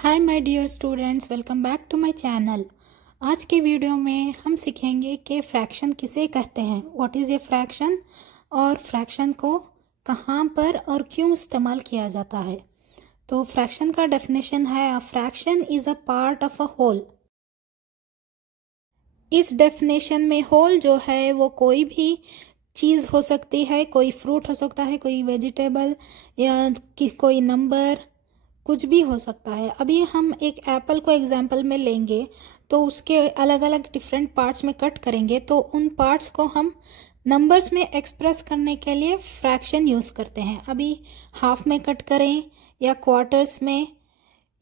Hi my dear students, welcome back to my channel. आज के video में हम सीखेंगे कि फ्रैक्शन किसे कहते हैं, व्हाट इज़ ए फ्रैक्शन और फ्रैक्शन को कहाँ पर और क्यों इस्तेमाल किया जाता है। तो फ्रैक्शन का डेफिनेशन है, a fraction is a part of a whole. इस डेफिनेशन में होल जो है वो कोई भी चीज़ हो सकती है, कोई फ्रूट हो सकता है, कोई वेजिटेबल या कोई नंबर, कुछ भी हो सकता है। अभी हम एक एप्पल को एग्जाम्पल में लेंगे तो उसके अलग अलग डिफरेंट पार्ट्स में कट करेंगे, तो उन पार्ट्स को हम नंबर्स में एक्सप्रेस करने के लिए फ्रैक्शन यूज़ करते हैं। अभी हाफ में कट करें या क्वार्टर्स में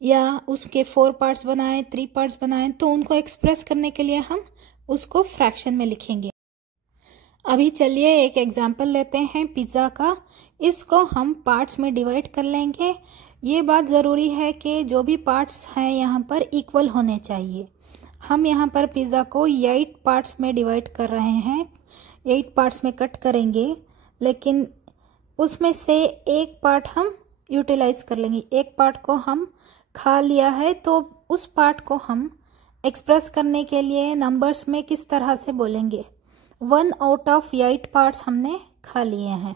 या उसके 4 पार्ट्स बनाएं, 3 पार्ट्स बनाएं, तो उनको एक्सप्रेस करने के लिए हम उसको फ्रैक्शन में लिखेंगे। अभी चलिए एक एग्जाम्पल लेते हैं पिज़्ज़ा का। इसको हम पार्ट्स में डिवाइड कर लेंगे। ये बात ज़रूरी है कि जो भी पार्ट्स हैं यहाँ पर इक्वल होने चाहिए। हम यहाँ पर पिज़्ज़ा को 8 पार्ट्स में डिवाइड कर रहे हैं, 8 पार्ट्स में कट करेंगे, लेकिन उसमें से एक पार्ट हम यूटिलाइज कर लेंगे। एक पार्ट को हम खा लिया है, तो उस पार्ट को हम एक्सप्रेस करने के लिए नंबर्स में किस तरह से बोलेंगे। 1 आउट ऑफ 8 पार्ट्स हमने खा लिए हैं,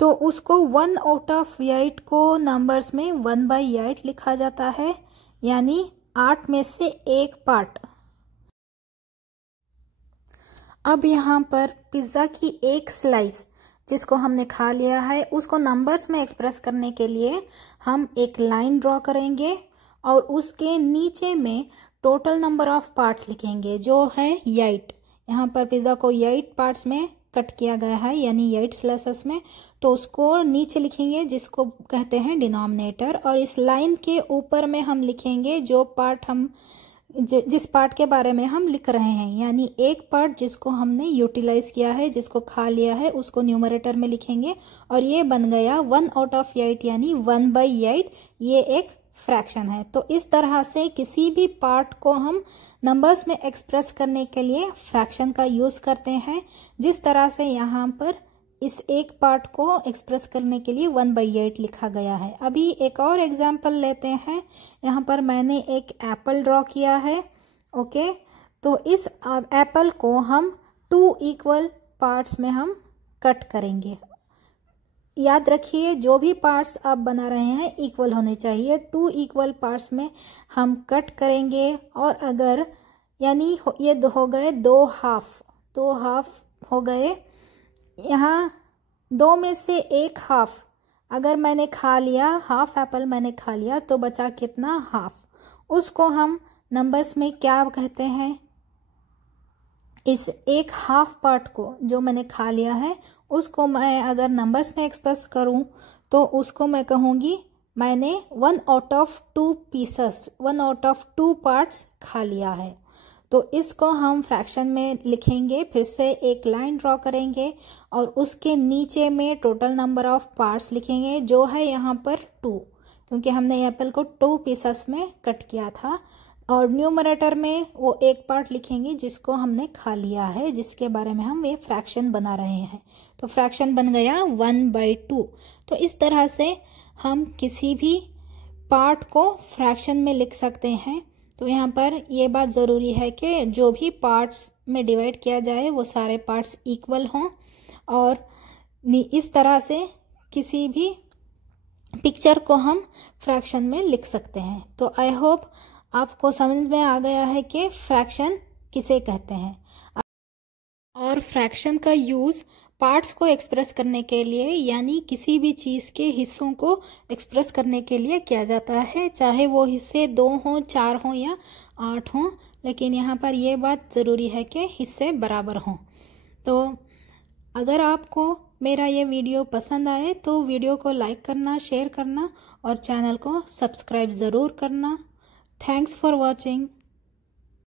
तो उसको 1 आउट ऑफ 8 को नंबर्स में 1/8 लिखा जाता है, यानी 8 में से एक पार्ट। अब यहाँ पर पिज़्ज़ा की एक स्लाइस जिसको हमने खा लिया है, उसको नंबर्स में एक्सप्रेस करने के लिए हम एक लाइन ड्रॉ करेंगे और उसके नीचे में टोटल नंबर ऑफ पार्ट्स लिखेंगे जो है 8। यहाँ पर पिज़्ज़ा को 8 पार्ट्स में कट किया गया है, यानी 8 स्लाइसेस में, तो उसको नीचे लिखेंगे जिसको कहते हैं डिनोमिनेटर, और इस लाइन के ऊपर में हम लिखेंगे जो पार्ट हम जिस पार्ट के बारे में हम लिख रहे हैं, यानी एक पार्ट जिसको हमने यूटिलाइज किया है, जिसको खा लिया है, उसको न्यूमरेटर में लिखेंगे। और ये बन गया 1 आउट ऑफ 8 यानी 1/8। ये एक फ्रैक्शन है। तो इस तरह से किसी भी पार्ट को हम नंबर्स में एक्सप्रेस करने के लिए फ्रैक्शन का यूज़ करते हैं, जिस तरह से यहाँ पर इस एक पार्ट को एक्सप्रेस करने के लिए 1/8 लिखा गया है। अभी एक और एग्जाम्पल लेते हैं। यहाँ पर मैंने एक एप्पल ड्रॉ किया है, ओके। तो इस एप्पल को हम 2 इक्वल पार्ट्स में हम कट करेंगे। याद रखिए, जो भी पार्ट्स आप बना रहे हैं इक्वल होने चाहिए। 2 इक्वल पार्ट्स में हम कट करेंगे, और अगर यानी ये हो गए 2 हाफ हो गए। यहाँ 2 में से एक हाफ अगर मैंने खा लिया, हाफ एप्पल मैंने खा लिया, तो बचा कितना, हाफ। उसको हम नंबर्स में क्या कहते हैं, इस एक हाफ पार्ट को जो मैंने खा लिया है उसको मैं अगर नंबर्स में एक्सप्रेस करूं तो उसको मैं कहूँगी मैंने 1 out of 2 pieces, 1 out of 2 parts खा लिया है। तो इसको हम फ्रैक्शन में लिखेंगे, फिर से एक लाइन ड्रॉ करेंगे और उसके नीचे में टोटल नंबर ऑफ पार्ट्स लिखेंगे जो है यहाँ पर 2, क्योंकि हमने एप्पल को 2 पीसेस में कट किया था। और न्यूमरेटर में वो एक पार्ट लिखेंगे जिसको हमने खा लिया है, जिसके बारे में हम ये फ्रैक्शन बना रहे हैं। तो फ्रैक्शन बन गया 1/2। तो इस तरह से हम किसी भी पार्ट को फ्रैक्शन में लिख सकते हैं। तो यहाँ पर ये बात ज़रूरी है कि जो भी पार्ट्स में डिवाइड किया जाए वो सारे पार्ट्स इक्वल हों, और इस तरह से किसी भी पिक्चर को हम फ्रैक्शन में लिख सकते हैं। तो आई होप आपको समझ में आ गया है कि फ्रैक्शन किसे कहते हैं। और फ्रैक्शन का यूज़ पार्ट्स को एक्सप्रेस करने के लिए, यानी किसी भी चीज़ के हिस्सों को एक्सप्रेस करने के लिए किया जाता है, चाहे वो हिस्से 2 हों, 4 हों या 8 हों। लेकिन यहाँ पर यह बात ज़रूरी है कि हिस्से बराबर हों। तो अगर आपको मेरा ये वीडियो पसंद आए तो वीडियो को लाइक करना, शेयर करना और चैनल को सब्सक्राइब ज़रूर करना। Thanks for watching.